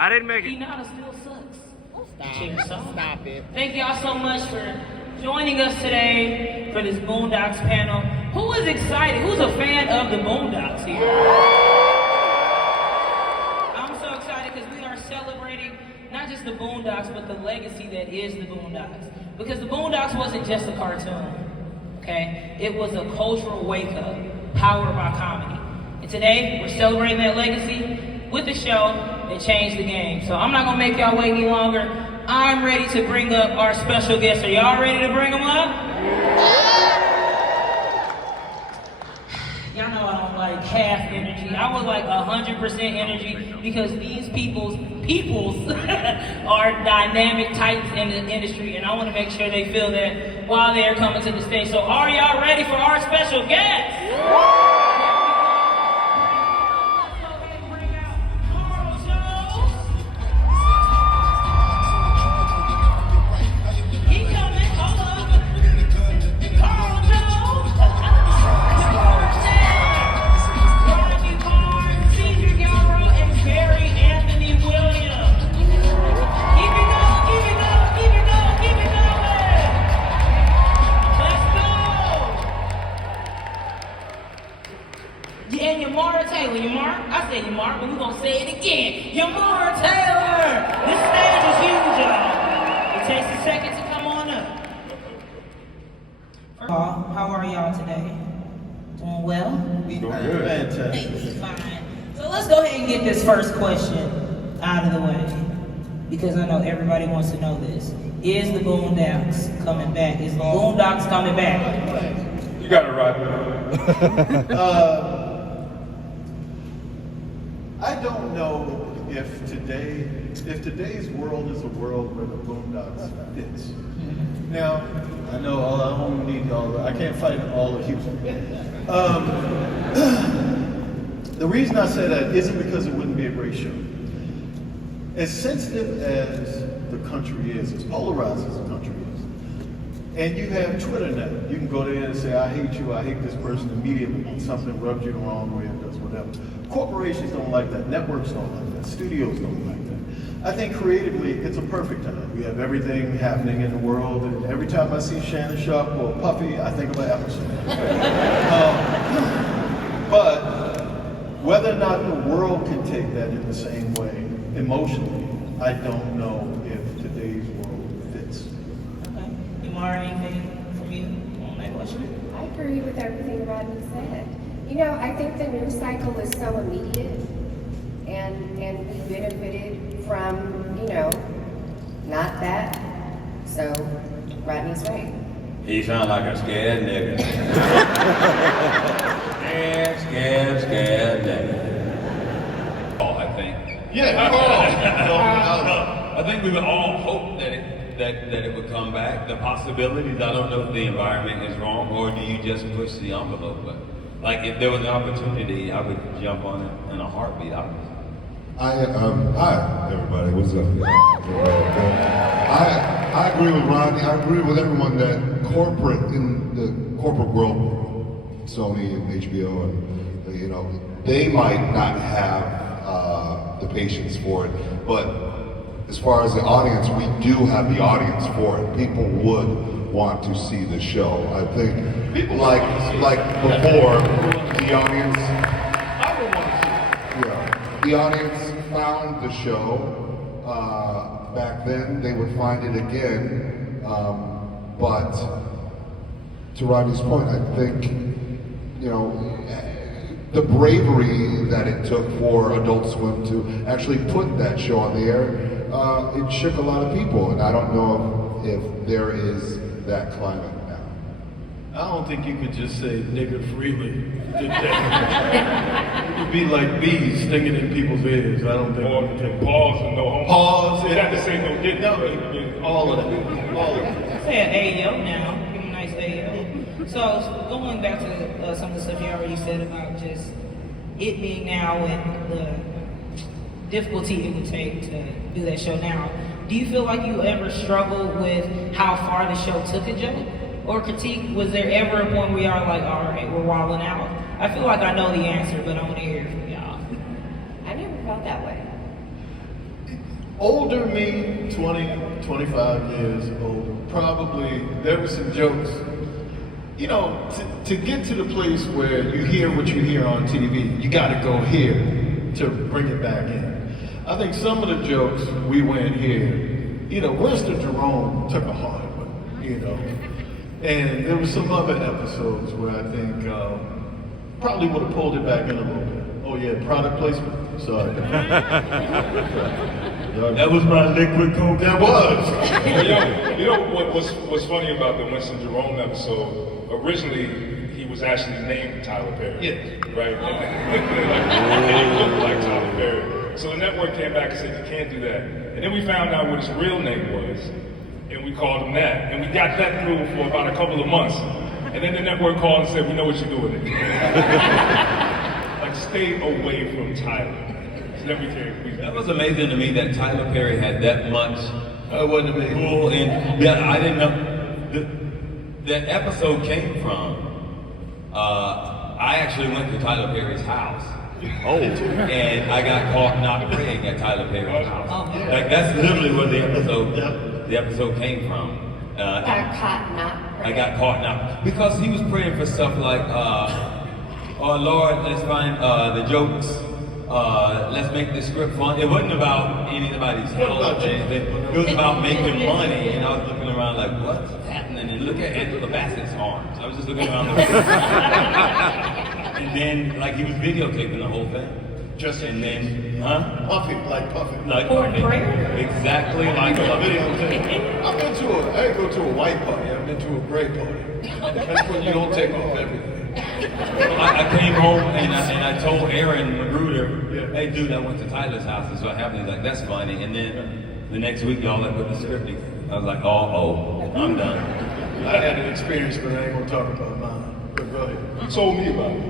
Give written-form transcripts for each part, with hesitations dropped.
I didn't make it. Hinata still sucks. Stop it. Thank y'all so much for joining us today for this Boondocks panel. Who is excited? Who's a fan of the Boondocks here? I'm so excited because we are celebrating not just the Boondocks, but the legacy that is the Boondocks. Because the Boondocks wasn't just a cartoon, okay? It was a cultural wake-up powered by comedy. And today, we're celebrating that legacy with a show that changed the game. So I'm not gonna make y'all wait any longer. I'm ready to bring up our special guests. Are y'all ready to bring them up? Y'all know I don't like half energy. I would like 100% energy because these peoples are dynamic titans in the industry, and I want to make sure they feel that while they're coming to the stage. So are y'all ready for our special guests? Yamara, I said Yamara, but we're gonna say it again. Yamara Taylor! This stage is huge, y'all. It takes a second to come on up. First of all, how are y'all today? Doing well? Doing good. Fantastic. Fine. So let's go ahead and get this first question out of the way, because I know everybody wants to know this. Is the Boondocks coming back? Is the Boondocks coming back? You got it right. I don't know if today's world is a world where the Boondocks fits. Now, I know I don't need I can't fight all of Houston. The reason I say that isn't because it wouldn't be a great show. As sensitive as the country is, as polarized as the country is, and you have Twitter now, you can go there and say, I hate you, I hate this person immediately when something rubs you the wrong way or does whatever. Corporations don't like that, networks don't like that, studios don't like that. I think creatively, it's a perfect time. We have everything happening in the world, and every time I see Shannon Sharp or Puffy, I think about Appleseed. But whether or not the world can take that in the same way, emotionally, I don't know if today's world fits. Okay. Yamara, anything from you on that question? I agree with everything Rodney said. You know, I think the news cycle is so immediate, and we benefited from, not that. So, Rodney's right. He sound like a scared nigga. Scared nigga. Oh, I think. Yeah, I think we would all hope that it would come back. The possibilities, I don't know if the environment is wrong, or do you just push the envelope? But like, if there was an opportunity, I would jump on it in a heartbeat. Hi everybody, what's up? I agree with Rodney. I agree with everyone that in the corporate world, Sony and HBO, and they might not have the patience for it, but as far as the audience, we do have the audience for it. People would want to see the show. I think, like before, the audience. The audience found the show back then. They would find it again, but to Rodney's point, I think the bravery that it took for Adult Swim to actually put that show on the air, it shook a lot of people, and I don't know if there is that climate now. I don't think you could just say nigger freely. It'd be like bees stinging in people's ears. I don't think. Or pause and no homo. Pause. You have to say no get No, all of that. All of that. Say an AO now. Give him a nice AO. So going back to some of the stuff you already said about just it being now and the difficulty it would take to do that show now, do you feel like you ever struggled with how far the show took a joke or critique? Was there ever a point where y'all like, all right, we're wilding out? I feel like I know the answer, but I want to hear it from y'all. I never felt that way. Older me, 20, 25 years older, probably, there were some jokes. You know, to get to the place where you hear what you hear on TV, you gotta go here to bring it back in. I think some of the jokes we went here, you know, Winston Jerome took a hard one, you know. And there were some other episodes where I think probably would have pulled it back in a little bit. Oh yeah, product placement, sorry. That was my liquid coke. That was. You know what's funny about the Winston Jerome episode? Originally, he was actually named Tyler Perry. Yeah. Right? And he looked like Tyler Perry. So the network came back and said, you can't do that. And then we found out what his real name was, and we called him that. And we got that through for about a couple of months. And then the network called and said, we know what you're doing. Like, stay away from Tyler. So then we came. That was amazing to me that Tyler Perry had that much That wasn't amazing. pull in. Yeah, I didn't know. That episode came from, I actually went to Tyler Perry's house. Oh. And I got caught not praying at Tyler Perry's house. Oh. Like, that's literally where the episode came from. Got caught not. I got caught not, because he was praying for stuff like, oh Lord, let's find the jokes. Let's make this script fun. It wasn't about anybody's health or anything. It was about making money. And I was looking around like, what's happening? And look at Angela Bassett's arms. I was just looking around. And then, like, he was videotaping the whole thing. Just And then, huh? Puffy, like Puffy. Like, Or prayer. exactly like a Videotape. I've been to I didn't go to a white party, I've been to a gray party. That's when you don't take off everything. I came home and I told Aaron Magruder, hey dude, I went to Tyler's house, and so what happened. He's like, that's funny. And then the next week, y'all let put the script in. I was like, oh, I'm done. I had an experience, but I ain't gonna talk about mine. But go ahead. You told me about it.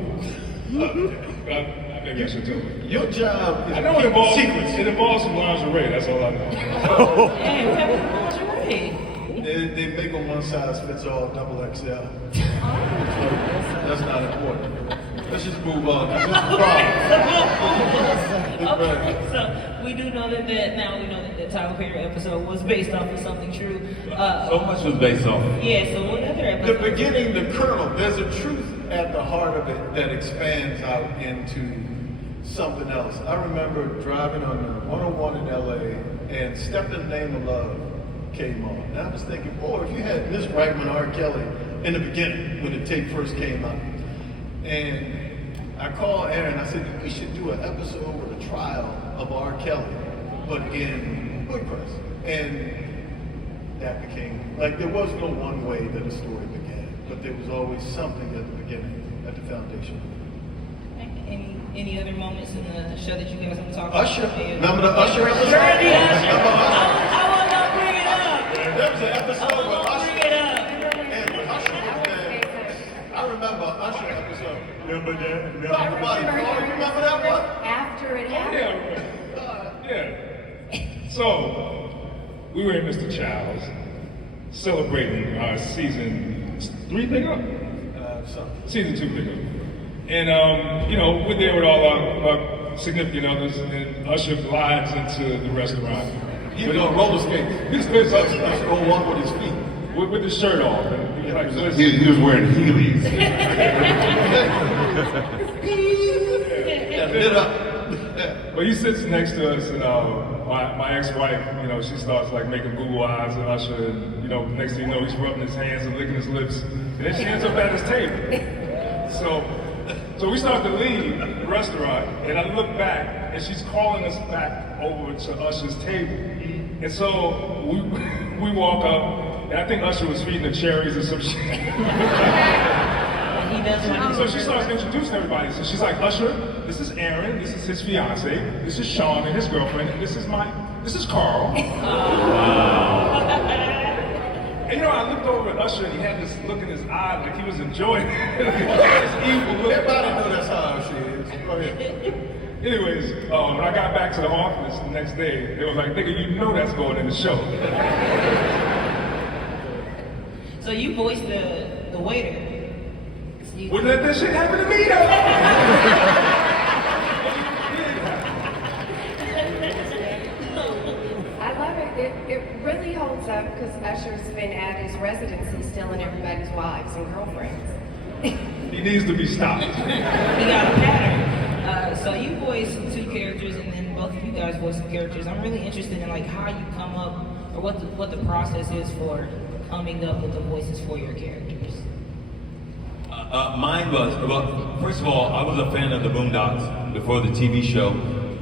Maybe I should tell you. Your job is I know to it keep involves, secrets. it involves some lingerie, that's all I know. Hey, what happened to lingerie? They make them one size fits all, double XL. That's not important. Let's just move on. This is the problem. Okay, so we do know that now we know that the Tyler Perry episode was based off of something true. So much was based off. Yeah, so what other The episode? beginning, the kernel, there's a truth at the heart of it that expands out into something else. I remember driving on the 101 in LA and Step in the Name of Love came on. And I was thinking, boy, if you had this right with R. Kelly in the beginning, when the tape first came out. And I called Aaron, I said, we should do an episode with a trial of R. Kelly, but in book press. And that became, like, there was no one way that a story began, but there was always something at the beginning, at the foundation. Any other moments in the show that you guys want to talk Usher, about? remember the Usher episode? Sure, the Usher. Remember Usher? I want to bring it up. There was an episode with Usher. Bring it up. And when Usher was there, I remember Usher episode. Remember that? Talk about it. You remember that one? After it happened. Yeah. So, we were in Mr. Child's celebrating our season 3 pickup? Season 2 pickup. And, you know, we're there with all our significant others, and then Usher glides into the restaurant. He was on roller skates. He's been Usher don't walk with his feet. with his shirt off. And he's like, listen. He was wearing Heelys. Lit up. But he sits next to us, and my ex-wife, you know, she starts like making Google eyes at Usher, and you know, next thing you know, he's rubbing his hands and licking his lips, and then she ends up at his table. So we start to leave the restaurant, and I look back, and she's calling us back over to Usher's table. And so we walk up, and I think Usher was feeding the cherries or some shit. He does want So she starts introducing everybody. So she's like, Usher, this is Aaron, this is his fiance, this is Sean and his girlfriend, and this is Carl. And you know, I looked over at Usher and he had this look in his eye like he was enjoying it. This evil look. Everybody know that's how Usher is. Go ahead. Anyways, when I got back to the office the next day, they was like, nigga, you know that's going in the show. So you voiced the waiter. Wouldn't let that shit happen to me though. He needs to be stopped. He got a pattern. So you voice two characters, and then both of you guys voice some characters. I'm really interested in like how you come up, or what the process is for coming up with the voices for your characters. Mine was, well, first of all, I was a fan of the Boondocks before the TV show.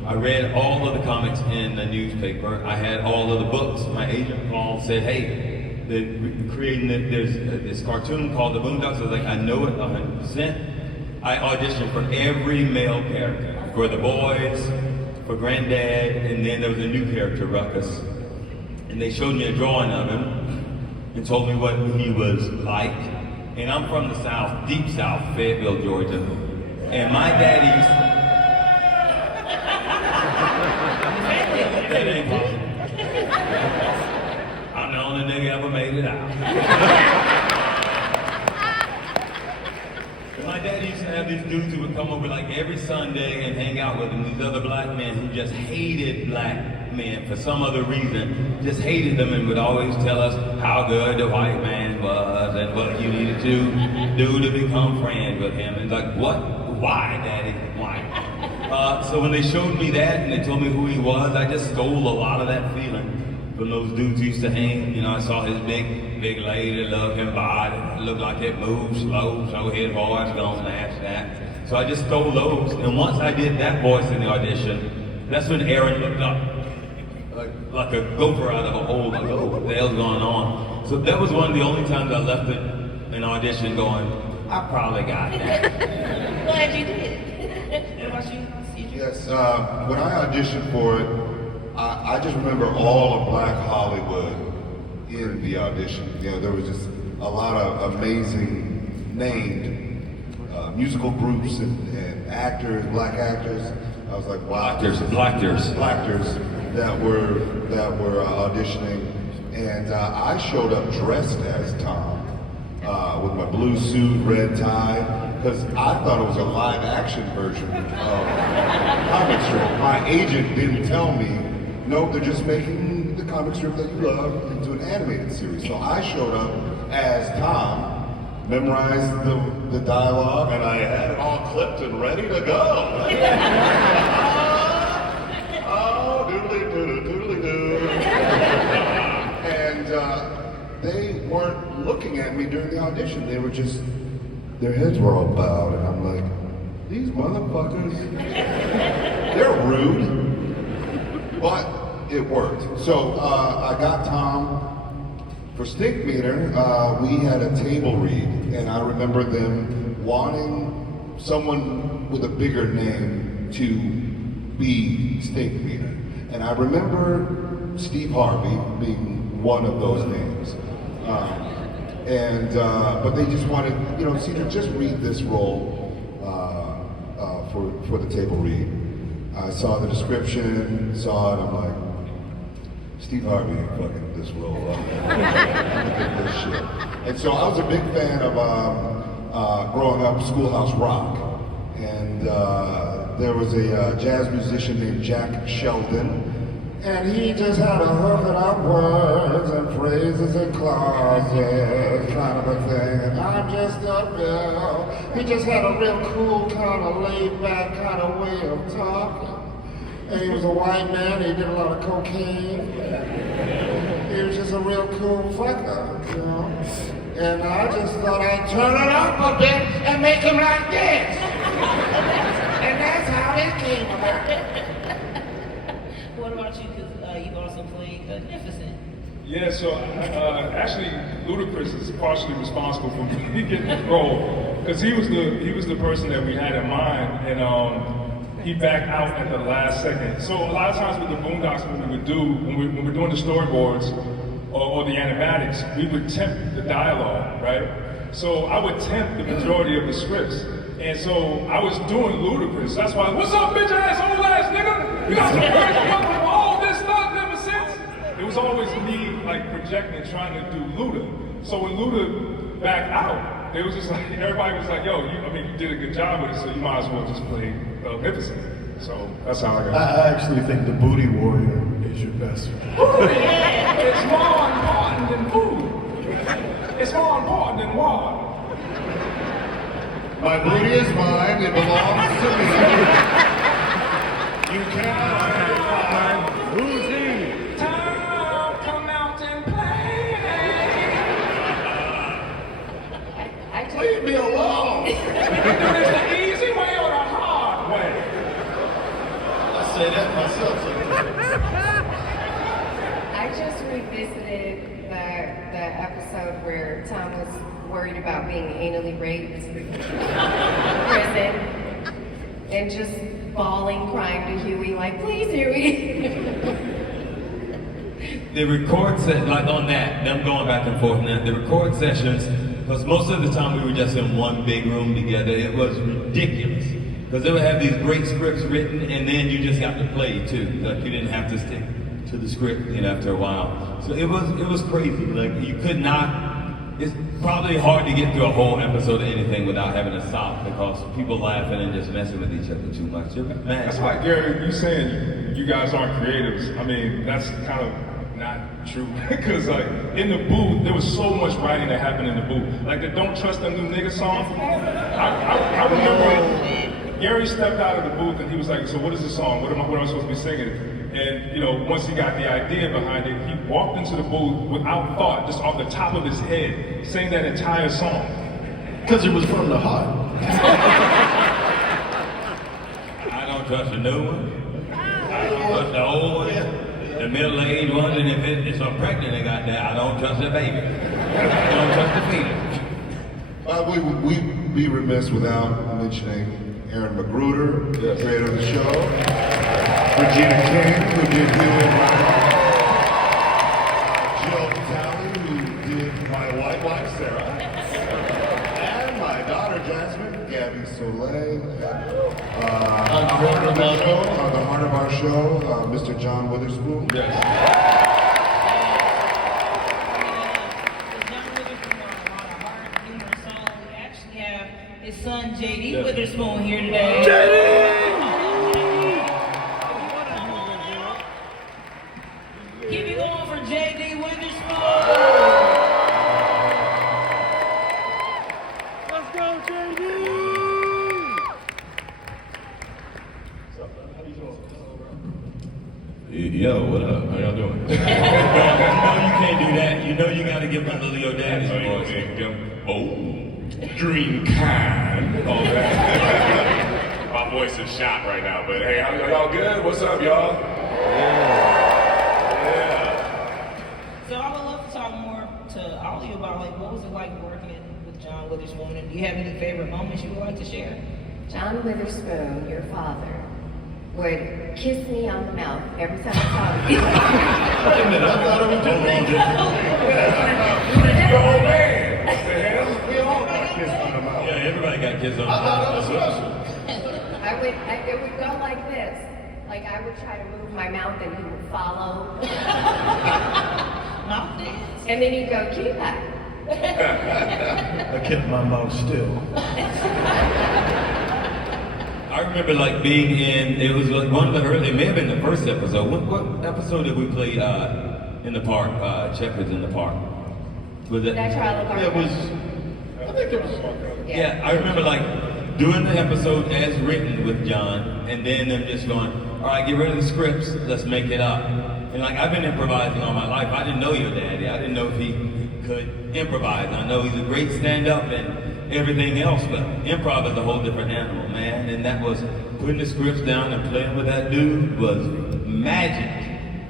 I read all of the comics in the newspaper. I had all of the books. My agent called, said, hey, they're creating there's this cartoon called the Boondocks. I was like, I know it 100%. I auditioned for every male character, for the boys, for Granddad, and then there was a new character, Ruckus. And they showed me a drawing of him and told me what he was like. And I'm from the South, deep South, Fayetteville, Georgia. And my daddy's... That ain't possible. I'm the only nigga ever made it out. And my daddy used to have these dudes who would come over like every Sunday and hang out with him. These other black men who just hated black men for some other reason. Just hated them and would always tell us how good the white man was and what you needed to do to become friends with him. And like, what? Why, Daddy? Why? So when they showed me that and they told me who he was, I just stole a lot of that feeling from those dudes who used to hang. You know, I saw his big lady, loved him body. It looked like it moved slow, so his voice gonna match that. So I just stole those. And once I did that voice in the audition, that's when Aaron looked up. Like a gopher out of a hole, like, oh, what the hell's going on? So that was one of the only times I left an audition going, I probably got that. Glad you did. What about you, Cedric? Yes, when I auditioned for it, I just remember all of Black Hollywood in the audition. You know, there was just a lot of amazing named musical groups and actors, black actors. I was like, wow. Blackers that were auditioning, and I showed up dressed as Tom with my blue suit, red tie, because I thought it was a live action version of comic strip. My agent didn't tell me, no, they're just making the comic strip that you love into an animated series. So I showed up as Tom, memorized the dialogue, and I had it all clipped and ready to go. And they weren't looking at me during the audition. They were just, their heads were all bowed, and I'm like, these motherfuckers, they're rude, but it worked. So I got Tom for Stink Meter. We had a table read, and I remember them wanting someone with a bigger name to be Stink Meter. And I remember Steve Harvey being one of those names. But they just wanted, you know, Cedric, just read this role for the table read. I saw the description, saw it, I'm like, Steve Harvey ain't fucking this role. Look at this shit. And so I was a big fan of growing up Schoolhouse Rock. And there was a jazz musician named Jack Sheldon, and he just had a hooking up words and phrases and clauses kind of a thing. And I'm just a real, he just had a real cool kind of laid back kind of way of talking. And he was a white man, he did a lot of cocaine. He was just a real cool fucker, you know. And I just thought I'd turn it up a bit and make him like this. And that's how it came about. What about you? Because you also played Magnificent. Yeah, so actually, Ludacris is partially responsible for me getting the role, because he was the person that we had in mind, and he backed out at the last second. So a lot of times with the Boondocks, what we would do when we're doing the storyboards or the animatics, we would tempt the dialogue, right? So I would tempt the majority of the scripts. And so I was doing Ludacris. That's why, what's up, bitch ass, old ass nigga? You got some crazy fucking all this stuff ever since. It was always me like projecting, trying to do Luda. So when Luda backed out, it was just like, everybody was like, yo, you did a good job with it, so you might as well just play Magnificent. So that's how I got it. I actually think the Booty Warrior is your best. It's more important than food. It's more important than water. My booty is mine, it belongs to me. You cannot take mine. Who's he? Tom, come out and play. Leave me alone. Is the easy way or the hard way? I say that myself. I just revisited the episode where Tom was worried about being anally raped in prison and just bawling, crying to Huey, like, please, Huey. The record set, like on that, them going back and forth, and the record sessions, because most of the time we were just in one big room together, it was ridiculous. Because they would have these great scripts written, and then you just got to play too. Like you didn't have to stick to the script, after a while. So it was crazy. Like you could not. It's probably hard to get through a whole episode of anything without having to stop because people laughing and just messing with each other too much. Man, That's why, Gary, you saying you guys aren't creatives. I mean, that's kind of not true. Because, like, in the booth, there was so much writing that happened in the booth. Like the Don't Trust Them New Nigga song. I remember Gary stepped out of the booth and he was like, so what is this song? What am I supposed to be singing? And, once he got the idea behind it, he walked into the booth without thought, just off the top of his head, sang that entire song. Because it was from the heart. I don't trust the new one. I don't trust the old one. The middle-aged one, and if I'm pregnant, they got that. I don't trust the baby. I don't trust the fetus. We'd be remiss without mentioning Aaron Magruder, the creator of the show. Regina King, who did Huey and Rodney. Jill Talley, who did my white wife, Sarah. And my daughter, Jasmine, Gabby Soleil. On the heart of our show, Mr. John Witherspoon. John Witherspoon on a lot of heart, humor, soul. We actually have his son JD Witherspoon here today. Keep it going for JD Witherspoon. Let's go, JD! Yo, what up? How y'all doing? You can't do that. You gotta give my little yo daddy's voice. Dream kind. All that. My voice is shot right now, but hey, y'all good? What's up, y'all? Yeah. So I would love to talk more to all of you about what was it like working with John Witherspoon, and do you have any favorite moments you would like to share? John Witherspoon, your father, would kiss me on the mouth every time I saw him. Wait a minute, I thought it was just me. Oh man! What the hell? We all got kissed on the mouth. Yeah, everybody got kids on I thought that was special. It would go like this. Like I would try to move my mouth and he would follow. Mouth dance? And then he'd go, keep that. I kept my mouth still. I remember being in, it was one of the early, it may have been the first episode. What episode did we play in the park, Checkers in the park? Was it? Did I try to It was, I think it was, Yeah, I remember doing the episode as written with John, and then them just going, all right, get rid of the scripts, let's make it up. And I've been improvising all my life. I didn't know your daddy. I didn't know if he could improvise. I know he's a great stand-up and everything else, but improv is a whole different animal, man. And that was putting the scripts down and playing with that dude was magic.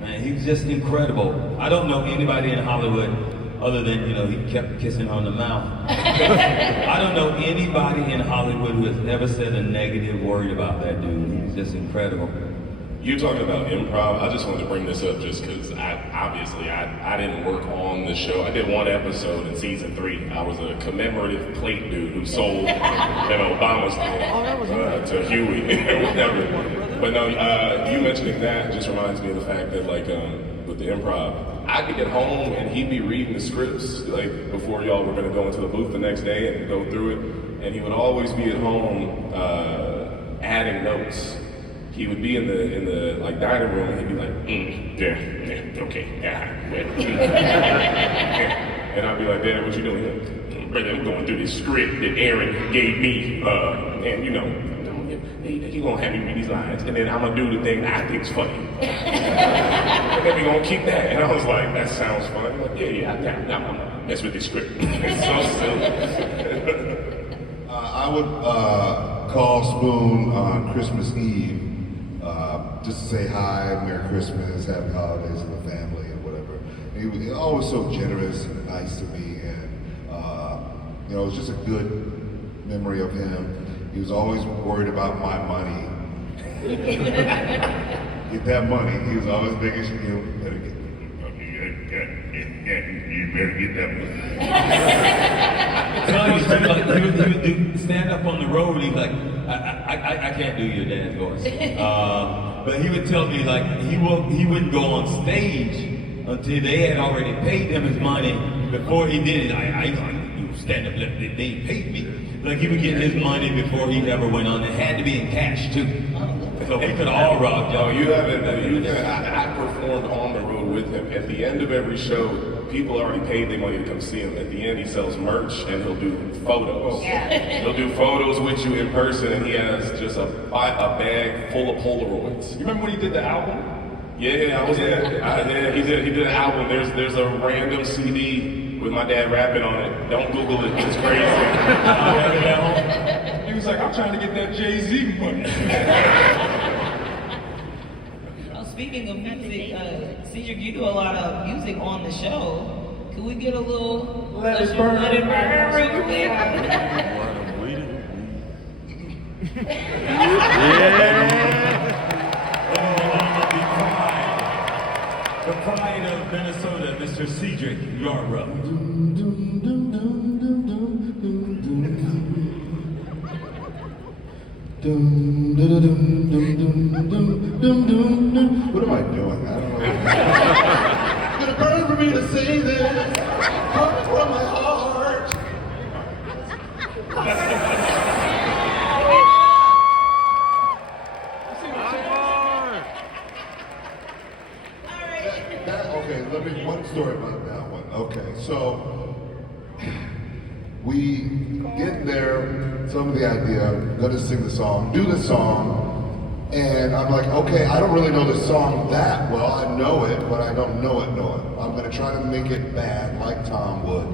Man, he was just incredible. I don't know anybody in Hollywood other than, he kept kissing on the mouth. I don't know anybody in Hollywood who has ever said a negative word about that dude. He's just incredible. You talking about improv? I just wanted to bring this up just because I didn't work on the show. I did one episode in season 3. I was a commemorative plate dude who sold an Obama stand to Huey or whatever. But no, you mentioning that just reminds me of the fact that with the improv, I'd be at home and he'd be reading the scripts before y'all were gonna go into the booth the next day and go through it, and he would always be at home adding notes. He would be in the dining room and he'd be like, okay, yeah, and I'd be like, Dad, what you doing? brother, I'm going through this script that Aaron gave me, and you know, he gonna have me read these lines, and then I'm gonna do the thing that I think's funny. And then we gonna keep that. And I was like, that sounds fun. I'm like, yeah, I'm gonna mess with this script. It's so silly. I would call Spoon on Christmas Eve just to say hi, Merry Christmas, Happy Holidays to the family, and whatever. And he was always so generous and nice to me, and you know, it was just a good memory of him. He was always worried about my money. Get that money. He was always big as you better get. You better get that money. He would do stand up on the road. He's like, I can't do your dad's voice, but he would tell me like he wouldn't go on stage until they had already paid him his money before he did it. I stand up, they paid me. Like he would get his money before he ever went on. It had to be in cash too. So we could all rock. No, you haven't. I performed on the road with him. At the end of every show, people already paid their money to come see him. At the end, he sells merch and he'll do photos. Yeah. He'll do photos with you in person, and he has just a bag full of Polaroids. You remember when he did the album? Yeah, I was there. He did an album. There's a random CD with my dad rapping on it. Don't Google it. It's crazy. He was like, I'm trying to get that Jay-Z money. Speaking of music, Cedric, you do a lot of music on the show. Could we get a little Let It Burn real quick? The pride of Minnesota, Mr. Cedric Yarbrough. What am I doing? I don't know. It's gonna burn for me to say this. Coming from my heart. Okay, let me one story about that one. Okay, so we get there, some of the idea, gonna sing the song, do the song, and I'm like, okay, I don't really know the song that well. I know it, but I don't know it. I'm gonna try to make it bad like Tom would.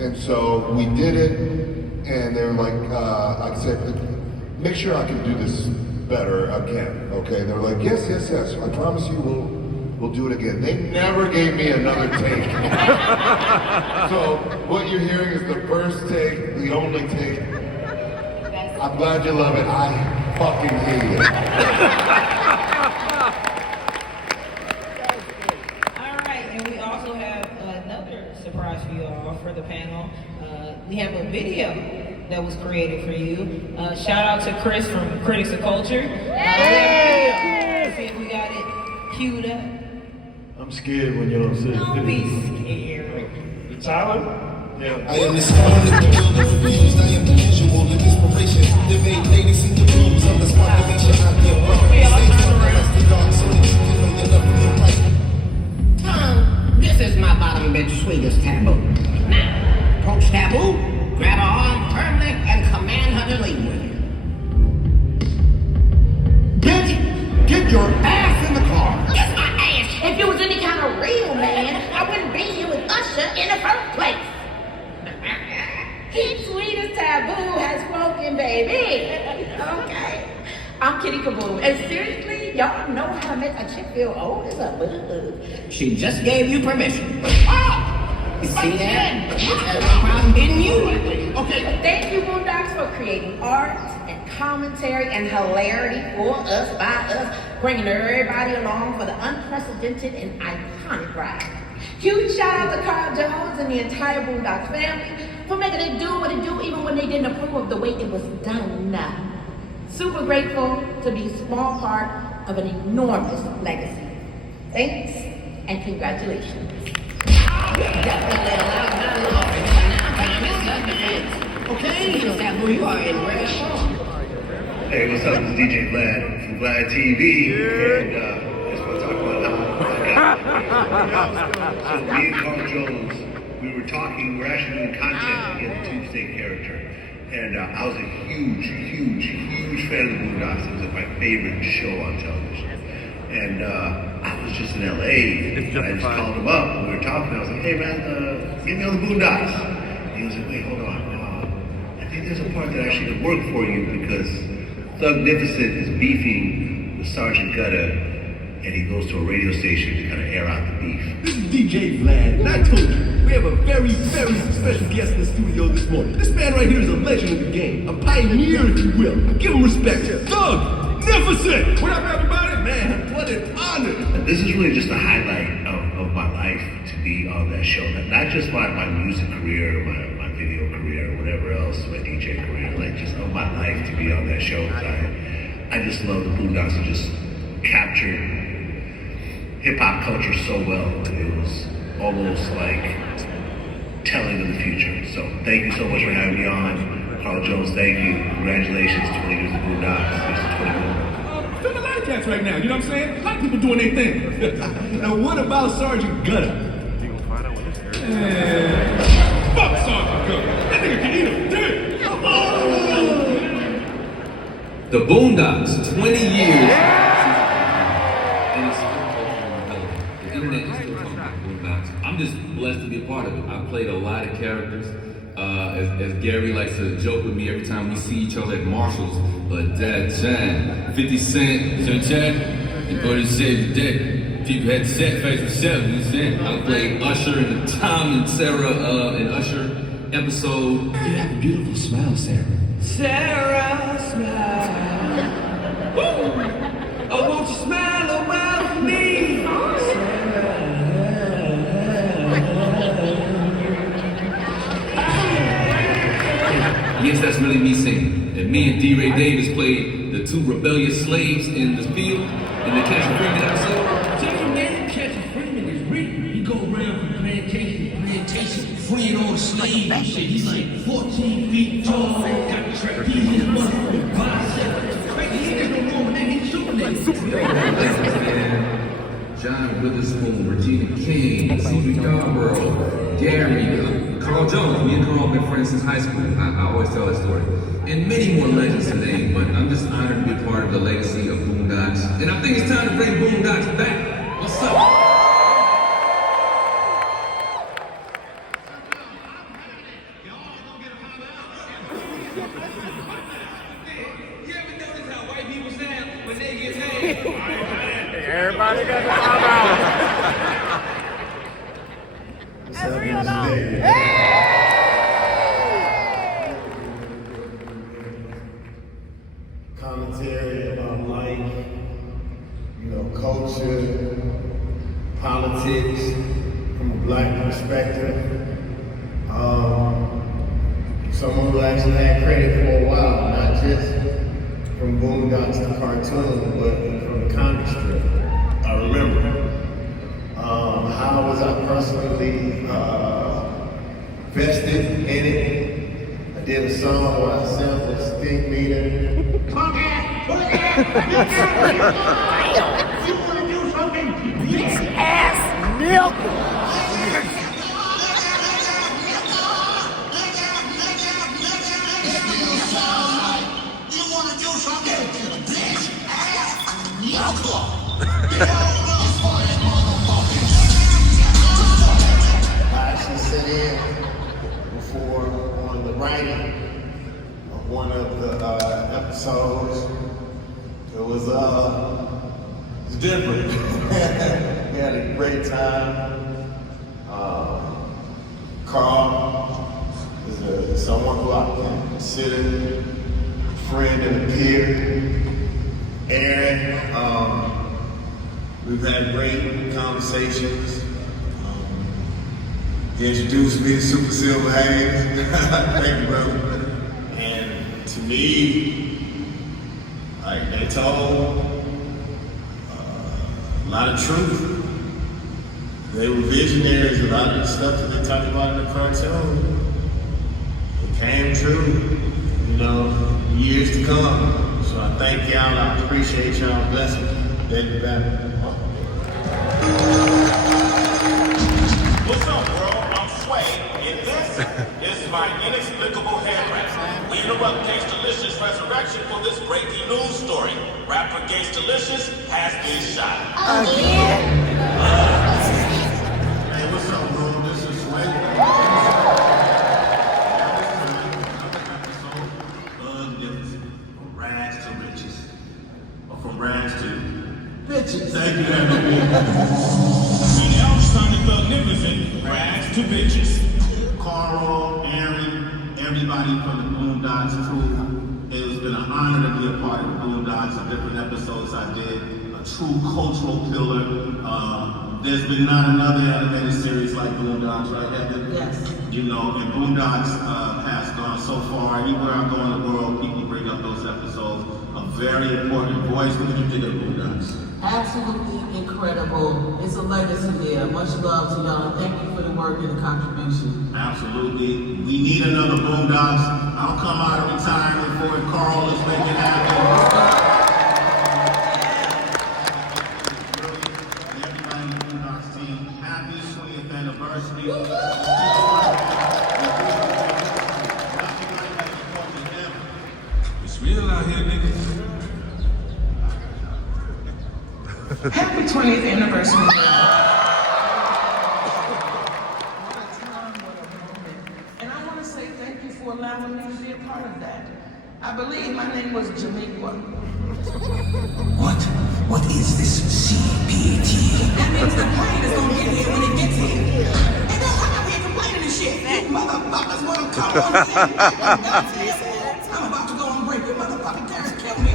And so we did it, and they were like, I said, make sure I can do this better again, okay? And they were like, yes, I promise you we'll do it again. They never gave me another take. So what you're hearing is the first take, the only take. I'm glad you love it. I fucking hate it. All right, and we also have another surprise for you all for the panel. We have a video that was created for you. Shout out to Chris from Critics of Culture. Let's see if we got it queued up. I'm scared when y'all say Don't be scared. Tyler? Yeah. I am the sound of the building confused. I am the visual of inspiration. The vague ladies in the rooms of the spontaneation. I feel wrong. The dark, so that you can know your love from your light. Tom, this is my bottom bed sweetest taboo. Now, approach taboo, grab her arm firmly, and command her to leave with you. Get your ass in the car. Kiss my ass. If you was any kind of real man, I wouldn't be here with Usher in the first place. Keep sweetest taboo has spoken, baby. Okay. I'm Kitty Kaboom. And seriously, y'all know how to make a chick feel old as a bug. She just gave you permission. Oh! You see that? That's no problem getting you. Okay. Thank you, Boondocks, for creating art and commentary and hilarity for us, by us, bringing everybody along for the unprecedented and iconic ride. Huge shout out to Carl Jones and the entire Boondocks family for making it do what it do even when they didn't approve of the way it was done. Super grateful to be a small part of an enormous legacy. Thanks and congratulations. Okay, Taboo, you are in rare form. Hey, what's up? It's DJ Vlad from Vlad TV, and I just want to talk about so me and Carl Jones, we were we're talking, we're actually doing content to get the Tuesday character. And I was a huge fan of the Boondocks. It was like my favorite show on television. And I was just in LA, and I just called him up, and we were talking. I was like, hey man, get me on the Boondocks. And he was like, wait, hold on. I think there's a part that actually could work for you because Thugnificent is beefing with Sergeant Gutta, and he goes to a radio station to kind of air out the beef. This is DJ Vlad, and I told you, we have a very special guest in the studio this morning. This man right here is a legend of the game, a pioneer, if you will. Give him respect. Thugnificent! What up, everybody? Man, what an honor. And this is really just a highlight of my life to be on that show. Not just my music career, my video career, whatever else, my DJ career, like just of my life to be on that show. I just love the Boondocks and just captured hip-hop culture so well. It was almost like telling of the future. So thank you so much for having me on. Carl Jones, thank you. Congratulations, 20 years of Boondocks. Here's the 21. Feeling a lot of cats right now, you know what I'm saying? A lot of people doing their thing. Now what about Sergeant Gutta? You gonna find out what this is? Fuck Sergeant Gutta. That nigga can eat a dick. The Boondocks, 20 years. I'm just blessed to be a part of it. I've played a lot of characters. As Gary likes to joke with me every time we see each other at Marshall's, but that time, 50 Cent, Chad, and Buddy saved the day. People had to set face themselves, you know what I'm saying? I played Usher in the Tom and Sarah and Usher episode. You have a beautiful smile, Sarah. Sarah, smile. Woo! Oh, won't you smile about me? Yes, that's really me singing. And me and D-Ray Davis played the two rebellious slaves in the field in the Catch a Freeman episode. Tell you, man, Catch a Freeman is real. He go around from plantation to plantation, freeing all the slaves and shit. He's like 14 feet tall, got trapeze in his motherfucking bicep. Crazy, he ain't no more, man. He's Superman. John Witherspoon, Regina King, Cedric Yarbrough, Gary, Carl Jones. Me and Carl have been friends since high school. I always tell that story. And many more legends today, but I'm just honored to be a part of the legacy of Boondocks. And I think it's time to bring Boondocks back. What's up? Everybody got the time out. Commentary about life, culture, politics from a black perspective. Someone who actually had credit for a while, not just from Boondocks to cartoon, but from the comic strip. I remember how was I personally vested in it. I did a song where I sampled Stink Meter. Punk ass! You wanna do something? This ass milk! I actually sat in before on the writing of one of the episodes. It was different. We had a great time. Carl is someone who I can consider a friend and a peer. Aaron, we've had great conversations. He introduced me to Super Silver Hayes. Thank you, brother. And to me, like they told a lot of truth. They were visionaries. A lot of the stuff that they talked about in the cartoon, it came true, years to come. So I thank y'all, I appreciate y'all, blessings. David Banner. What's up, bro? I'm Sway. by inexplicable hairbreadth. We interrupt Gangsta-licious resurrection for this breaking news story. Rapper Gangsta-licious has been shot. Hey, what's up, bro? This is Sway. From rags to riches. Or from rags to bitches. Thank you, everybody. We now turn to Thugnificent, rags to bitches. Carl, Aaron, everybody from the Boondocks crew. It's been an honor to be a part of the Boondocks. The different episodes I did. A true cultural pillar. There's been not another animated series like Boondocks, right, Heather? Yes. You know, and Boondocks has gone so far. Anywhere I go in the world, people bring up those episodes. A very important voice. What did you think of Boondocks? Absolutely incredible. It's a legacy there. Much love to y'all. Thank you for the work and the contribution. Absolutely. We need another Boondocks. I'll come out of retirement for it. Carl, let's make it happen. Everybody in the Boondocks team, happy 20th anniversary. It's real out here, niggas. Happy 20th anniversary. And I want to say thank you for allowing me to be a part of that. I believe my name was Jamaica. What is this CPT? That means the plane is gonna get here when it gets here. And that's why I'm here complaining and shit. You motherfuckers wanna come on and say, I'm about to go and break your motherfucking parents, kill me.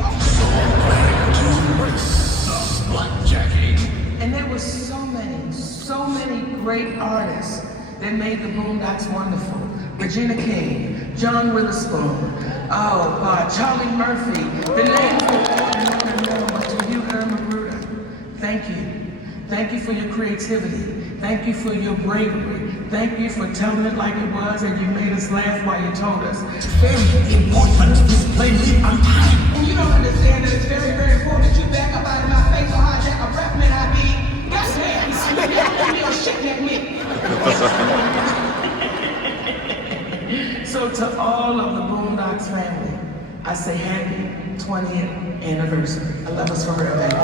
And there were so many great artists that made the Boondocks wonderful. Regina King, John Witherspoon, Charlie Murphy. The names go on and on and on, but to you, Yarbrough, thank you. Thank you for your creativity. Thank you for your bravery. Thank you for telling it like it was, and you made us laugh while you told us. It's very important to display me on time. And you don't understand that it's very, very important that you back up out of my face or hijack a rap man I be. That's hands. Me or shit at me. So to all of the Boondocks family, I say happy 20th anniversary. I love us for real, baby.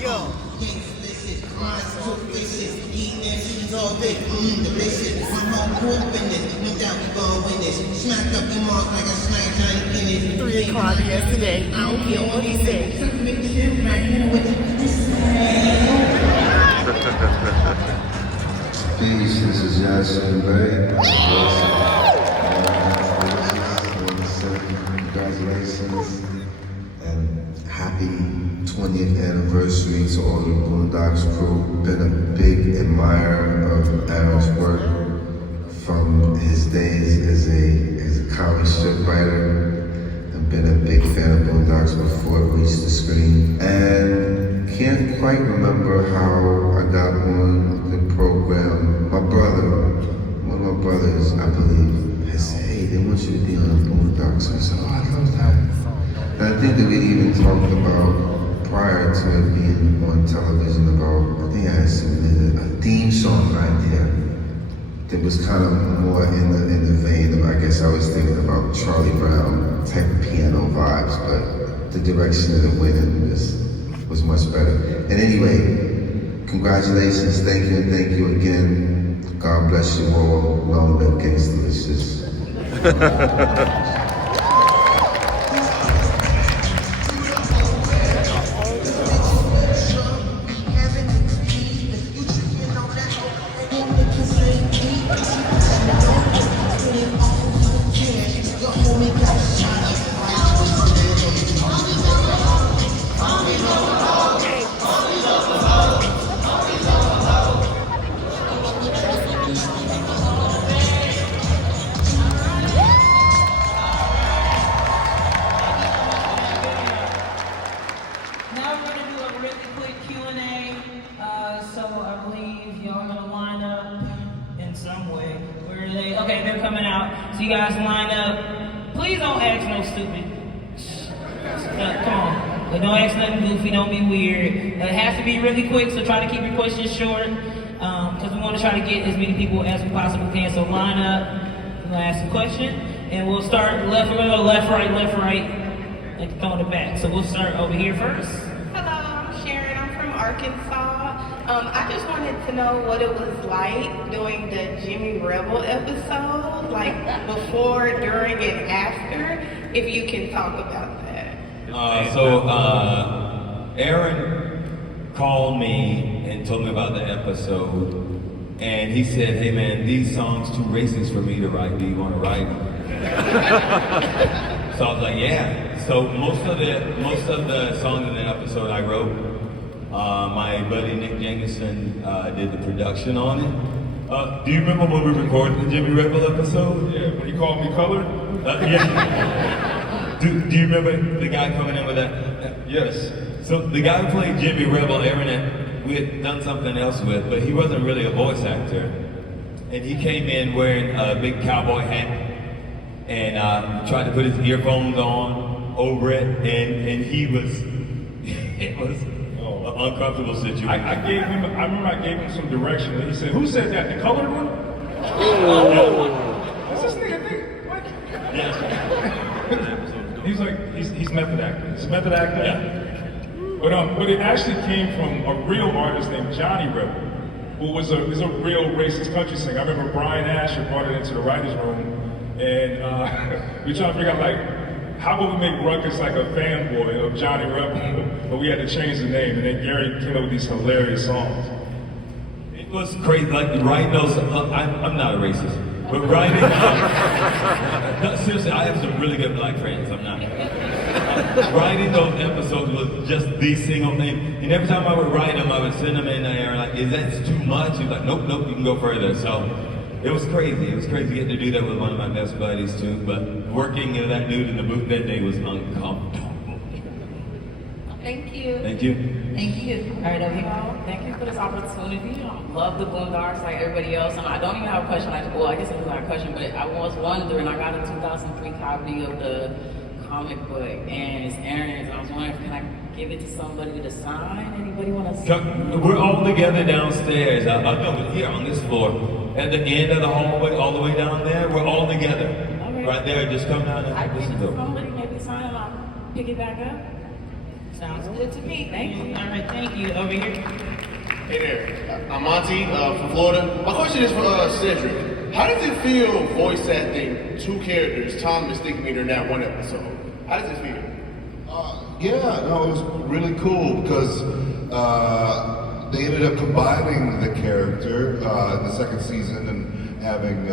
Yo. All day, delicious. My home cool business. No doubt we gon' win this. Smacked up the mark like a smack Johnny Guinness. 3 o'clock yesterday. I don't care what he said. Peace, this is Yasin Bay. Congratulations and happy 20th anniversary to all the Boondocks crew. Been a big admirer of Aaron's work from his days as a comic strip writer. I've been a big fan of Boondocks before it reached the screen. And can't quite remember how I got on the program. My brother, one of my brothers, I believe, has said, hey, they want you to be on the Boondocks. I said, oh, I love that. And I think that we even talked about, prior to it being on television, about, I think I had submitted a theme song idea that was kind of more in the vein of, I guess I was thinking about Charlie Brown type of piano vibes, but the direction that it went in was much better. And anyway, congratulations, thank you again. God bless you all. Long live Gangsta-licious. Don't ask nothing goofy, don't be weird. It has to be really quick, so try to keep your questions short. because we want to try to get as many people as we possibly can. So line up, I'm gonna ask a question, and we'll start left, left, right, like throwing it back. So we'll start over here first. Hello, I'm Sharon. I'm from Arkansas. I just wanted to know what it was like doing the Jimmy Rebel episode, like before, during, and after, if you can talk about that. Aaron called me and told me about the episode, and he said, "Hey man, these songs too racist for me to write. Do you want to write them?" So I was like, "Yeah." So most of the songs in the episode I wrote. My buddy Nick Jenkinson did the production on it. Do you remember when we recorded the Jimmy Rebel episode? Yeah, when he called me colored? Yeah. Do you remember the guy coming in with that? Yes. So the guy who played Jimmy Rebel, Aaron, we had done something else with, but he wasn't really a voice actor. And he came in wearing a big cowboy hat and tried to put his earphones on over it, and he was, it was an uncomfortable situation. I remember I gave him some direction, and he said, "Who said that? The colored one?" What's this nigga think? What? He's like, he's method acting. He's a method actor. Yeah. But it actually came from a real artist named Johnny Rebel, who was a real racist country singer. I remember Brian Asher brought it into the writers' room, and we were trying to figure out like, how would we make Ruckus like a fanboy of Johnny Rebel? But we had to change the name, and then Gary came up with these hilarious songs. It was crazy, like writing those. I'm not a racist, but writing. No, seriously, I have some really good black friends. I'm not. Writing those episodes was just the single thing. And every time I would write them, I would send them in there like, "Is that too much?" He's like, "Nope, you can go further." So it was crazy. It was crazy getting to do that with one of my best buddies too. But working with that dude in the booth that day was uncomfortable. Thank you. Thank you. Thank you. All right, over here. Thank you for this opportunity. I love the Boondocks like everybody else. And I don't even have a question. Well, I guess it's not a question, but I was wondering, I got a 2003 copy of the comic book, and it's Aaron's. I was wondering, can I give it to somebody to sign? Anybody want to sign? We're all together downstairs. I'll go here on this floor. At the end of the hallway, all the way down there, we're all together. Okay. Right there, just come down and I this give is it to dope. somebody, maybe sign and I'll pick it back up. Sounds good to me. Thank you. All right, thank you. Over here. Hey there, I'm Monty from Florida. My question is for Cedric. How does it feel voice acting two characters, Tom and Stick Meter, in that one episode? How does it feel? Yeah, no, it was really cool because they ended up combining the character in the second season and having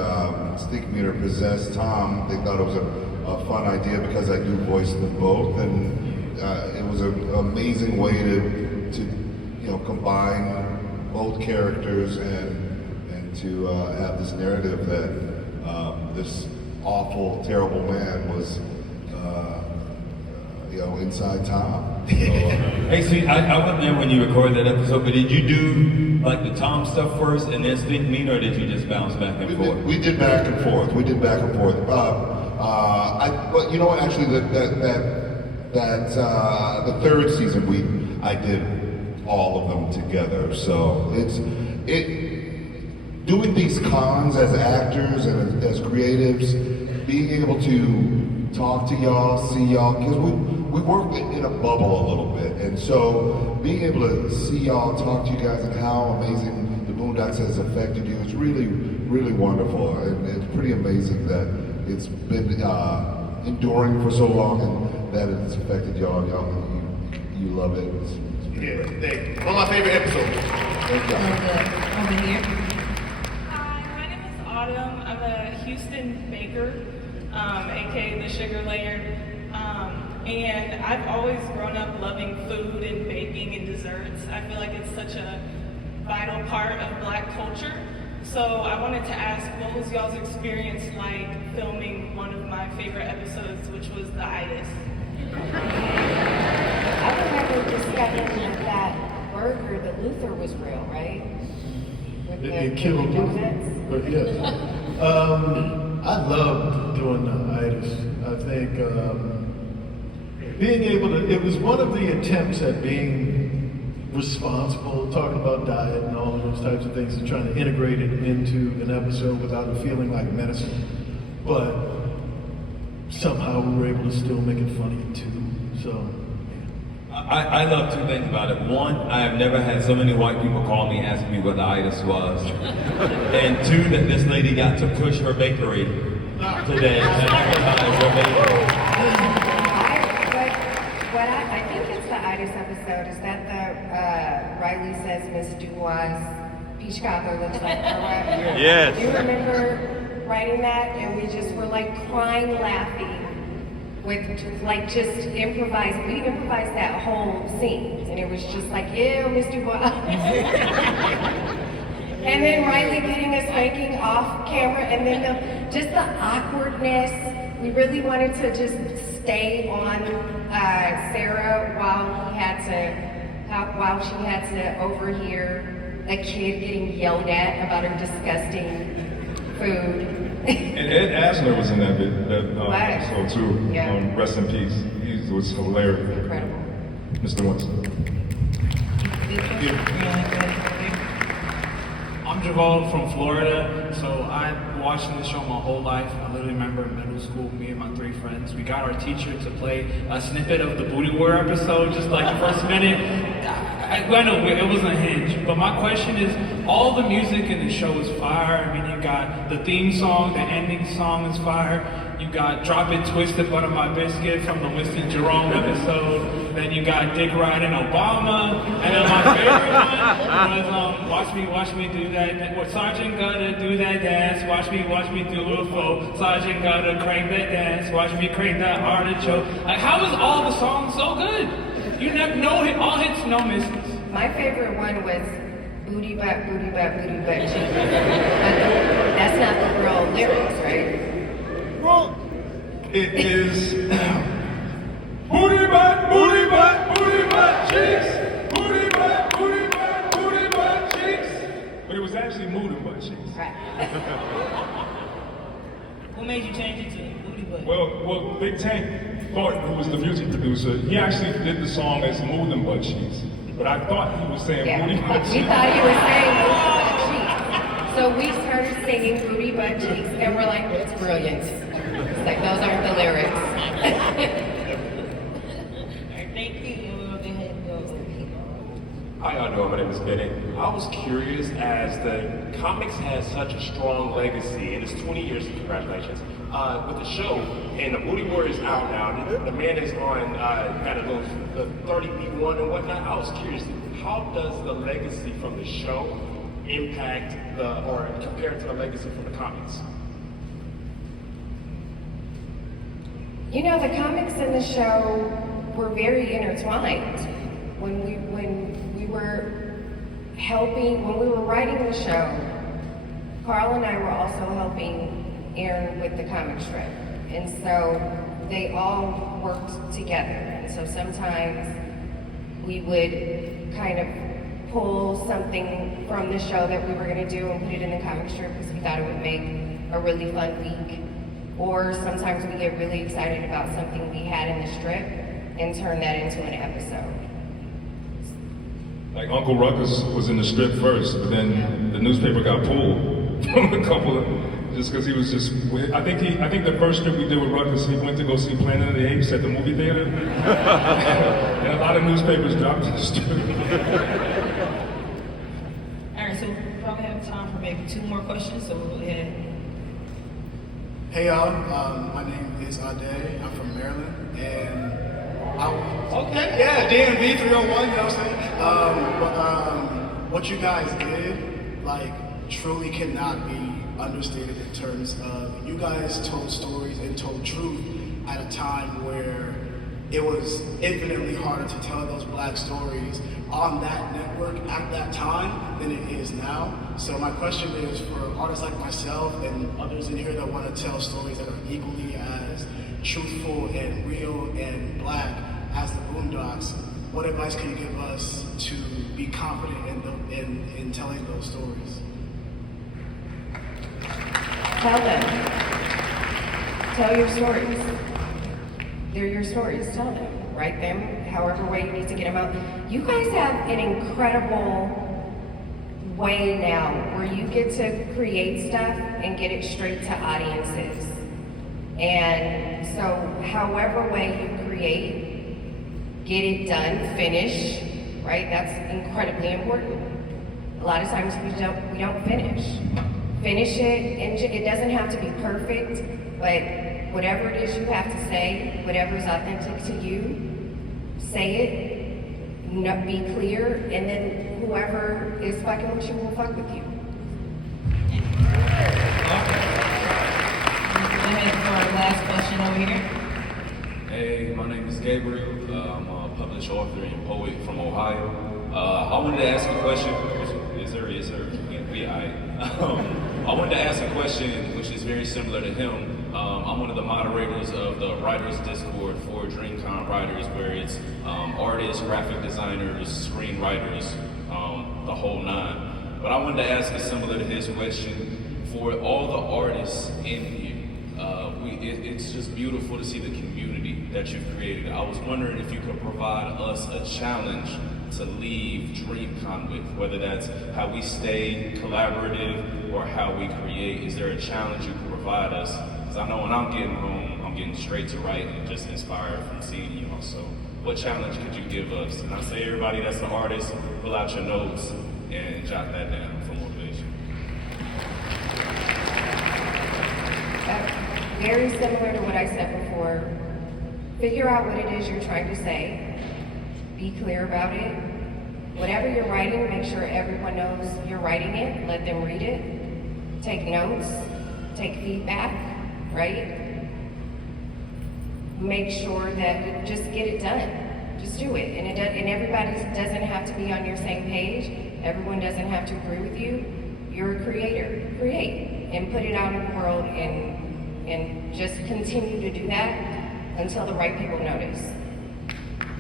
Stick Meter possess Tom. They thought it was a fun idea because I do voice them both, and it was an amazing way to combine both characters and to have this narrative that this awful, terrible man was inside Tom. So, Hey, see, I wasn't there when you recorded that episode, but did you do like the Tom stuff first and then Stick Meter, or did you just bounce back and forth? We did back and forth. But you know what? Actually, the third season I did all of them together. So doing these cons as actors and as creatives, being able to talk to y'all, see y'all, because we work in a bubble a little bit, and so being able to see y'all, talk to you guys, and how amazing the Boondocks has affected you is really, really wonderful, and it's pretty amazing that it's been enduring for so long and that it's affected y'all. You love it. It's pretty great. Thank you. One of my favorite episodes. Thank you. Over here. Hi, my name is Autumn. I'm a Houston baker, aka the Sugar Layer. And I've always grown up loving food and baking and desserts. I feel like it's such a vital part of Black culture. So I wanted to ask, what was y'all's experience like filming one of my favorite episodes, which was the itis? I remember discovering that burger, that Luther was real, right? It killed Luther, but yes. I loved doing the itis. I think being able to, it was one of the attempts at being responsible, talking about diet and all of those types of things, and trying to integrate it into an episode without it feeling like medicine. But somehow we were able to still make it funny too. So I love two things about it. One, I have never had so many white people call me asking me what the itis was. And two, that this lady got to push her bakery today. What I think it's the itis episode is that the Riley says Miss Dubois' peach cobbler looks like her. Yes. Do you remember writing that? And we just were like crying, laughing. With just improvising. We improvised that whole scene, and it was just like, ew, Miss Dubois. And then Riley getting a spanking off camera, and then just the awkwardness. We really wanted to just stay on Sarah while she had to overhear a kid getting yelled at about her disgusting food. And Ed Asner was in that episode too. Yeah. Rest in peace. He was hilarious. Incredible. Mr. Winston. I'm Javal from Florida, so I've watched this show my whole life. I literally remember in middle school, me and my 3 friends, we got our teacher to play a snippet of the Booty War episode, just like the first minute. I know it was a hinge, but my question is, all the music in the show is fire. I mean, you got the theme song, the ending song is fire. You got Drop It Twisted Butter My Biscuit from the Winston Jerome episode. Then you got Dick Riding Obama. And then my favorite one was Watch Me Do That. Well, Sergeant gotta do that dance. Watch me do a flow. Sergeant gotta crank that dance. Watch me crank that artichoke. Like, how is all the songs so good? You never know it, all hits, no misses. My favorite one was booty butt, booty butt, booty butt cheeks. That's not the real lyrics, right? Well, it is booty butt, booty butt, booty butt cheeks. Booty butt, booty butt, booty butt cheeks. But it was actually mood and butt cheeks. Right. What made you change it to booty butt? Well, Big Tank thought, who was the music producer, he actually did the song as mood and butt cheeks. But I thought he was saying booty butt cheeks. We thought he was saying booty butt cheeks. So we started singing booty butt cheeks, and we're like, it's brilliant. It's like, those aren't the lyrics. Thank you. We'll go ahead and go. How y'all doing? My name is Bennett. I was curious, as the comics has such a strong legacy, and it's 20 years, congratulations, with the show, and the Booty War is out now, the man is on kind of those the 30B1 and whatnot. I was curious, how does the legacy from the show impact or compare to the legacy from the comics? You know, the comics and the show were very intertwined. When we were writing the show, Carl and I were also helping Aaron with the comic strip. And so they all worked together. And so sometimes we would kind of pull something from the show that we were going to do and put it in the comic strip because we thought it would make a really fun week. Or sometimes we get really excited about something we had in the strip and turn that into an episode. Like Uncle Ruckus was in the strip first, but then the newspaper got pulled from a couple of, just because he was just. I think the first strip we did with Ruckus, he went to go see Planet of the Apes at the movie theater, and a lot of newspapers dropped the strip. All right, so we probably have time for maybe 2 more questions. So we'll go ahead. Hey y'all, my name is Ade. I'm from Maryland, and okay, yeah, DMV 301. You know what I'm saying? What you guys did, like, truly cannot be understated in terms of you guys told stories and told truth at a time where it was infinitely harder to tell those black stories on that network at that time than it is now. So my question is, for artists like myself and others in here that want to tell stories that are equally as truthful and real and black as the Boondocks, what advice can you give us to be confident in telling those stories? Tell them. Tell your stories. they're your stories. Tell them, write them, however way you need to get them out. You guys have an incredible way now where you get to create stuff and get it straight to audiences. And so however way you create, get it done, finish, right? That's incredibly important. A lot of times we don't finish. Finish it, and it doesn't have to be perfect, but whatever it is you have to say, whatever is authentic to you, say it, be clear, and then whoever is fucking with you will fuck with you. Go ahead for our last question over here. Hey, my name is Gabriel. I'm a published author and poet from Ohio. I wanted to ask a question. Yes, sir. I wanted to ask a question which is very similar to him. I'm one of the moderators of the Writers Discord for DreamCon Writers, where it's artists, graphic designers, screenwriters, the whole nine. But I wanted to ask it similar to his question. For all the artists in here, it's just beautiful to see the community that you've created. I was wondering if you could provide us a challenge to leave DreamCon with, whether that's how we stay collaborative or how we create. Is there a challenge you can provide us? Because I know when I'm getting home, I'm getting straight to writing and just inspired from seeing you all. So what challenge could you give us? And I say everybody that's an artist, pull out your notes and jot that down for motivation. Very similar to what I said before. Figure out what it is you're trying to say. Be clear about it. Whatever you're writing, make sure everyone knows you're writing it. Let them read it. Take notes. Take feedback, right? Make sure that just get it done. Just do it. And everybody doesn't have to be on your same page. Everyone doesn't have to agree with you. You're a creator. Create and put it out in the world and just continue to do that until the right people notice.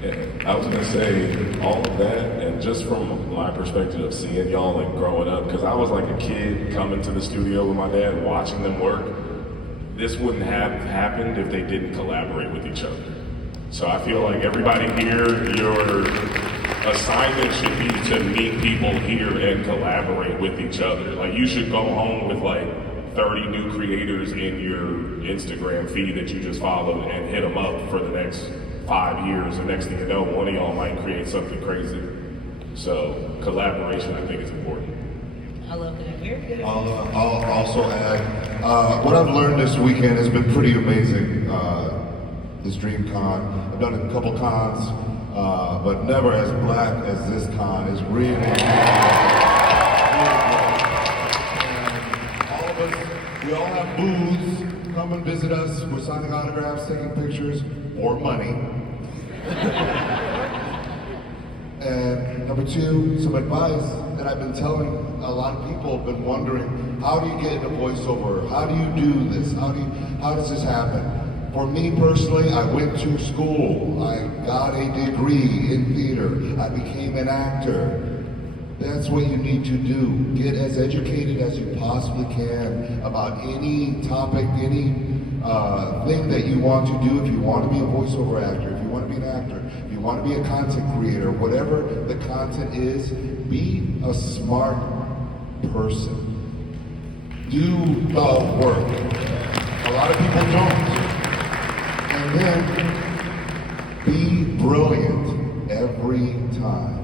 Yeah, I was gonna say all of that, and just from my perspective of seeing y'all and growing up, because I was like a kid coming to the studio with my dad, watching them work. This wouldn't have happened if they didn't collaborate with each other. So I feel like everybody here, your assignment should be to meet people here and collaborate with each other. Like you should go home with like 30 new creators in your Instagram feed that you just followed and hit them up for the next 5 years. The next thing you know, one of y'all might create something crazy. So collaboration, I think, is important. I love that. Very good. I'll also add, what I've learned this weekend has been pretty amazing. This DreamCon, I've done a couple cons, but never as black as this con. Is really. We all have booths. Come and visit us. We're signing autographs, taking pictures, or money. And number two, some advice that I've been telling a lot of people have been wondering, how do you get into voiceover? How do you do this? How does this happen? For me personally, I went to school. I got a degree in theater. I became an actor. That's what you need to do. Get as educated as you possibly can about any topic, any thing that you want to do. If you want to be a voiceover actor, if you want to be an actor, if you want to be a content creator, whatever the content is, be a smart person. Do the work. A lot of people don't. And then be brilliant every time.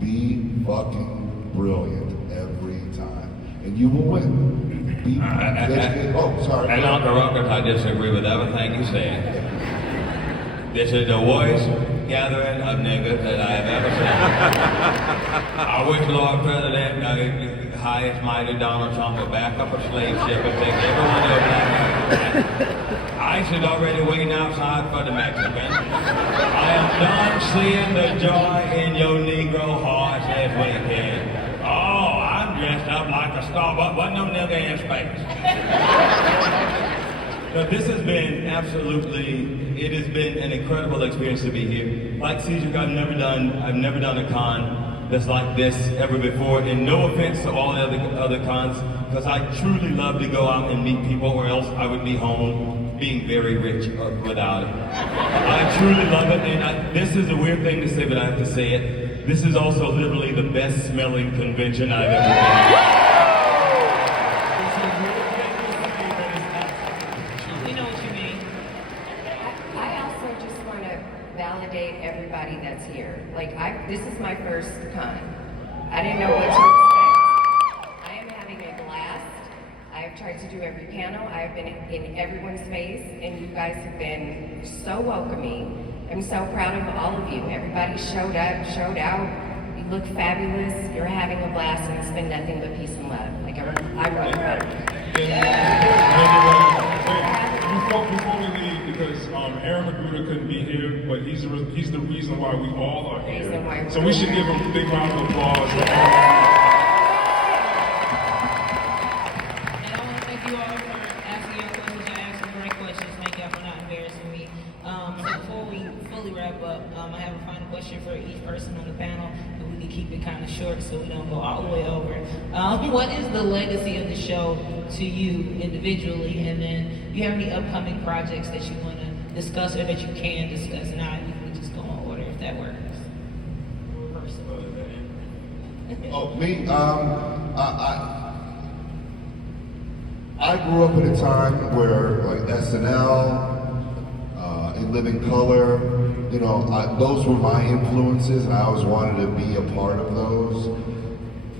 Be fucking brilliant every time, and you will win. Be sorry. And on the record, I disagree with everything you said. This is the worst gathering of niggas that I have ever seen. I wish Lord President, the highest mighty Donald Trump would back up a slave ship and take everyone over. ICE is already waiting outside for the Mexicans. I am done seeing the joy in your Negro hearts this weekend. Oh, I'm dressed up like a star, but wasn't no nigga in space. But this has been it has been an incredible experience to be here. Like Cedric, I've never done a con that's like this ever before, and no offense to all the other cons, because I truly love to go out and meet people, or else I would be home being very rich without it. I truly love it, and this is a weird thing to say, but I have to say it. This is also literally the best smelling convention I've ever been to. Everybody that's here. Like, this is my first con. I didn't know what to expect. I am having a blast. I've tried to do every panel. I've been in everyone's face, and you guys have been so welcoming. I'm so proud of all of you. Everybody showed up, showed out. You look fabulous. You're having a blast, and it's been nothing but peace and love. Like, I'm really proud of you. Before we leave, because Aaron Magruder couldn't be here, but he's the reason why we all are here. So we should give him a big round of applause. And I want to thank you all for asking your questions. Y'all asked some great questions. Thank y'all for not embarrassing me. So before we fully wrap up, I have a final question for each person on the panel, and we can keep it kind of short so we don't go all the way over. What is the legacy of the show to you individually, and then do you have any upcoming projects that you want to discuss or that you can discuss? And I can just go in order if that works. Reverse. Oh, me? I grew up in a time where, like, SNL, In Living Color, you know, those were my influences, and I always wanted to be a part of those.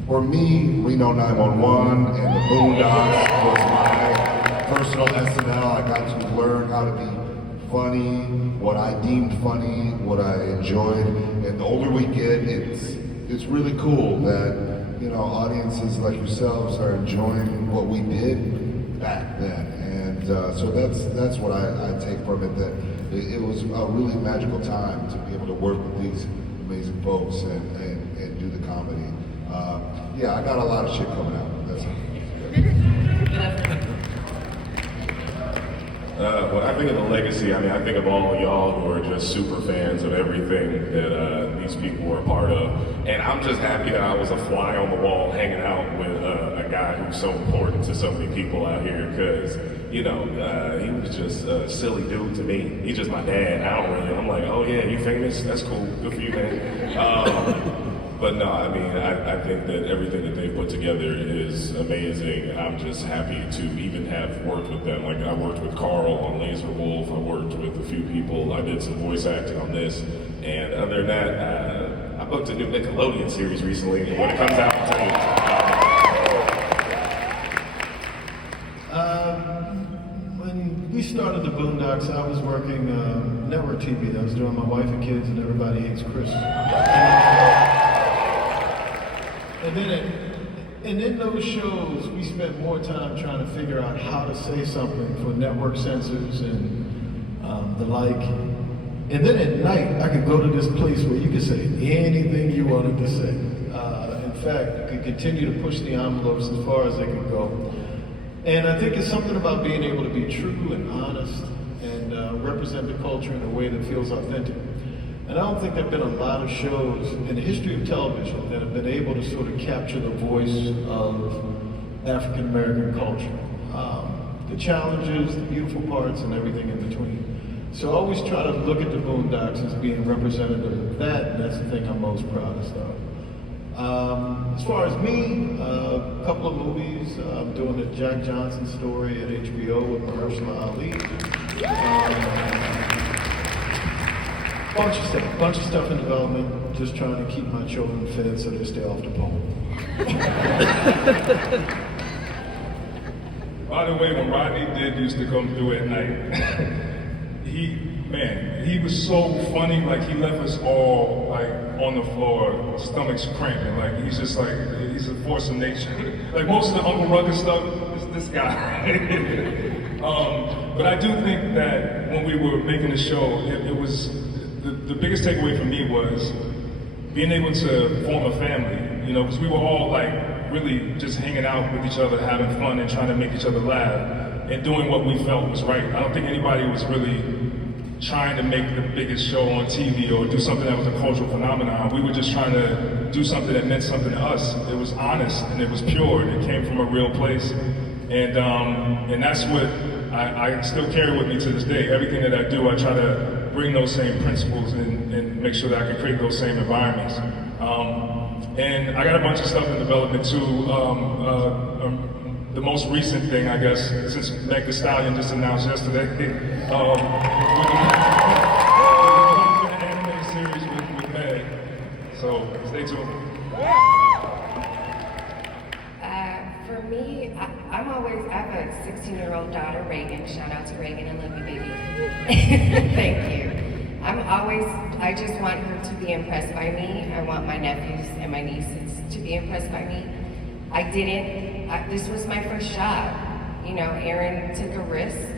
For me, Reno 911 and the Boondocks was my personal SNL. I got to learn how to be funny, what I deemed funny, what I enjoyed. And the older we get, it's really cool that, you know, audiences like yourselves are enjoying what we did back then. And so that's what I take from it, that it was a really magical time to be able to work with these amazing folks and do the comedy. Yeah, I got a lot of shit coming out. That's it. When I think of the legacy, I mean, I think of all y'all who are just super fans of everything that these people were a part of. And I'm just happy that I was a fly on the wall hanging out with a guy who's so important to so many people out here, because, you know, he was just a silly dude to me. He's just my dad. I don't really, I'm like, oh yeah, you famous? That's cool. Good for you, man. But no, I mean, I think that everything that they put together is amazing. I'm just happy to even have worked with them. Like, I worked with Carl on Laser Wolf. I worked with a few people. I did some voice acting on this. And other than that, I booked a new Nickelodeon series recently. And when it comes out, I'll tell you. When we started the Boondocks, I was working network TV. I was doing My Wife and Kids and Everybody Hates Chris. And in those shows, we spent more time trying to figure out how to say something for network censors and the like. And then at night, I could go to this place where you could say anything you wanted to say. In fact, you could continue to push the envelopes as far as they could go. And I think it's something about being able to be true and honest and represent the culture in a way that feels authentic. And I don't think there have been a lot of shows in the history of television that have been able to sort of capture the voice of African American culture. The challenges, the beautiful parts, and everything in between. So I always try to look at the Boondocks as being representative of that, and that's the thing I'm most proudest of. As far as me, a couple of movies. I'm doing the Jack Johnson story at HBO with Mahershala Ali. Bunch of stuff in development, just trying to keep my children fed so they stay off the pole. By the way, when Rodney did used to come through at night, he was so funny, like he left us all like on the floor, stomachs cramping, like he's just like, he's a force of nature. Like most of the Uncle Rugged stuff is this guy. But I do think that when we were making the show, it was, the biggest takeaway for me was being able to form a family, you know, because we were all like really just hanging out with each other, having fun and trying to make each other laugh and doing what we felt was right. I don't think anybody was really trying to make the biggest show on TV or do something that was a cultural phenomenon. We were just trying to do something that meant something to us. It was honest and it was pure and it came from a real place. And that's what I still carry with me to this day. Everything that I do, I try to bring those same principles and make sure that I can create those same environments. And I got a bunch of stuff in development too. The most recent thing, I guess, since Meg Thee Stallion just announced yesterday, we're doing an anime series with Meg. So stay tuned. For me, I have a 16-year-old daughter, Reagan. Shout out to Reagan, I love you, baby. Thank you. I just want her to be impressed by me. I want my nephews and my nieces to be impressed by me. This was my first job. You know, Aaron took a risk,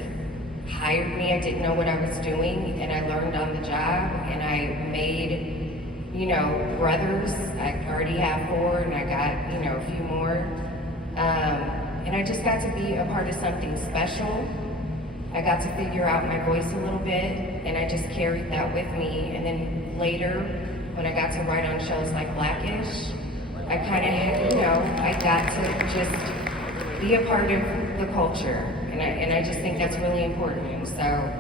hired me. I didn't know what I was doing, and I learned on the job, and I made, you know, brothers. I already have 4, and I got, you know, a few more. And I just got to be a part of something special. I got to figure out my voice a little bit, and I just carried that with me. And then later, when I got to write on shows like Blackish, I kind of had, you know, I got to just be a part of the culture. And I just think that's really important. And so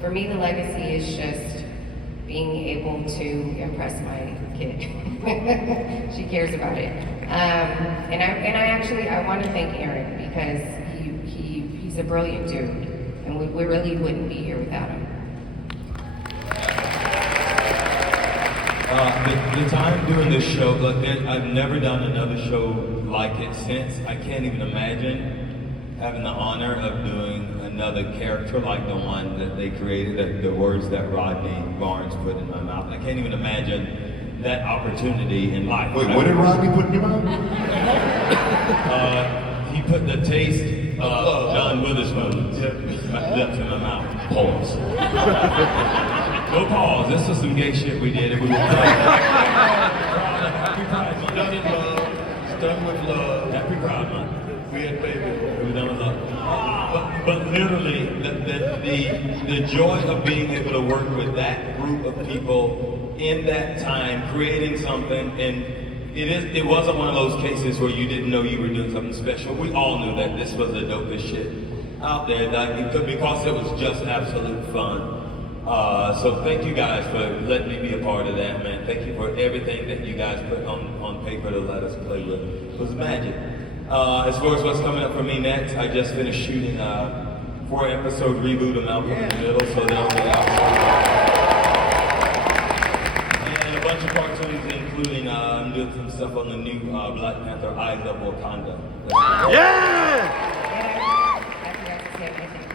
for me, the legacy is just being able to impress my kid. She cares about it. And I want to thank Aaron because he's a brilliant dude. And we really wouldn't be here without him. The time doing this show, look, I've never done another show like it since. I can't even imagine having the honor of doing another character like the one that they created, the words that Rodney Barnes put in my mouth. I can't even imagine that opportunity in life. Wait, what did Rodney put in your mouth? He put the taste of John Witherspoon's lips in my mouth. Pause. No pause. This was some gay shit we did. And we were Happy Pride Month. Done with love. Done with love. Happy Pride Month. We had baby. We were done with love. But literally, the joy of being able to work with that group of people in that time, creating something, and it wasn't one of those cases where you didn't know you were doing something special. We all knew that this was the dopest shit out there, because it was just absolute fun. So thank you guys for letting me be a part of that, man. Thank you for everything that you guys put on paper to let us play with. It was magic. As far as what's coming up for me next, I just finished shooting a 4-episode reboot of Malcolm in the Middle, so that'll be out. And a bunch of cartoons, including I'm doing some stuff on the new Black Panther Eyes of Wakanda. Yeah! I forgot to say my thing.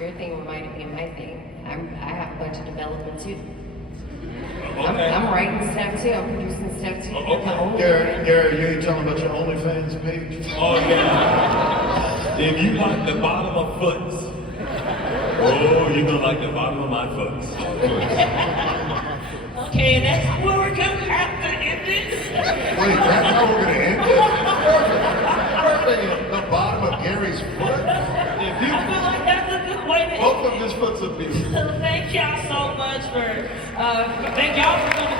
Your thing reminded me of my thing. I have a bunch of development too. Okay. I'm writing stuff too. I'm producing stuff too. Okay. Gary, you ain't telling about your OnlyFans page? Oh yeah. If you like the bottom of foots, you're gonna like the bottom of my foots. Okay, that's where we're gonna have to end this. Wait, that's how we're gonna end it? Perfect. The bottom of Gary's foot? I feel like that's a good way to end Both of his foot's a beauty. Thank y'all so much for, thank y'all for coming.